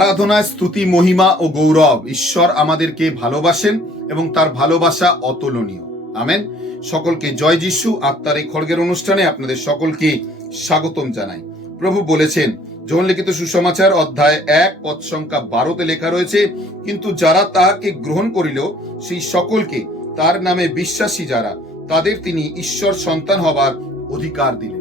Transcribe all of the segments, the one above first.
আরাধনায় স্তুতি, মহিমা ও গৌরব। ঈশ্বর আমাদেরকে ভালোবাসেন এবং তার ভালোবাসা অতুলনীয়। আমেন। সকলকে জয় যিশু। আত্মার এই খড়গের অনুষ্ঠানে আপনাদের সকলকে স্বাগতম জানাই। প্রভু বলেছেন যখন লিখিত সুসমাচার অধ্যায় এক, পদ সংখ্যা বারোতে লেখা রয়েছে, কিন্তু যারা তাহাকে গ্রহণ করিল সেই সকলকে তার নামে বিশ্বাসী যারা, তাদের তিনি ঈশ্বর সন্তান হবার অধিকার দিলেন।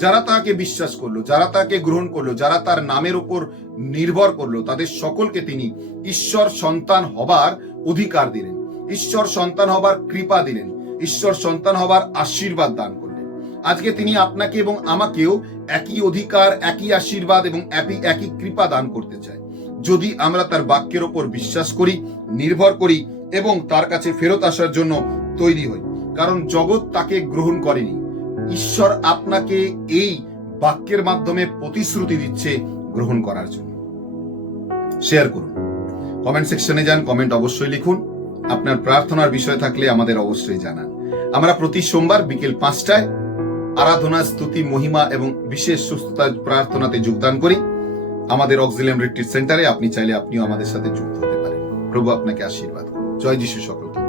যারা তাকে বিশ্বাস করল, যারা তাকে গ্রহণ করল, যারা তার নামের উপর নির্ভর করল, তাদের সকলকে তিনি ঈশ্বর সন্তান হবার অধিকার দিলেন। ঈশ্বর সন্তান হবার কৃপা দিলেন। ঈশ্বর সন্তান হবার আশীর্বাদ দান করলেন। আজকে তিনি আপনাকে এবং আমাকেও একই অধিকার, একই আশীর্বাদ এবং একই একই কৃপা দান করতে চায়। যদি আমরা তার বাক্যের ওপর বিশ্বাস করি, নির্ভর করি এবং তার কাছে ফেরত আসার জন্য তৈরি হই, কারণ জগৎ তাকে গ্রহণ করেনি। ঈশ্বর আপনাকে এই বাক্যের মাধ্যমে প্রতিশ্রুতি দিচ্ছে গ্রহণ করার জন্য। শেয়ার করুন। কমেন্ট সেকশনে যান কমেন্ট অবশ্যই লিখুন। আপনার প্রার্থনার বিষয় থাকলে আমাদের অবশ্যই জানান। আমরা প্রতি সোমবার বিকেল পাঁচটায় আরাধনা, স্তুতি, মহিমা এবং বিশেষ সুস্থতা প্রার্থনাতে যোগদান করি। আমাদের অক্সিলিয়াম রিট্রিট সেন্টারে আপনি চাইলে আপনিও আমাদের সাথে যুক্ত হতে পারেন। প্রভু আপনাকে আশীর্বাদ জয় যিশু সকলকে।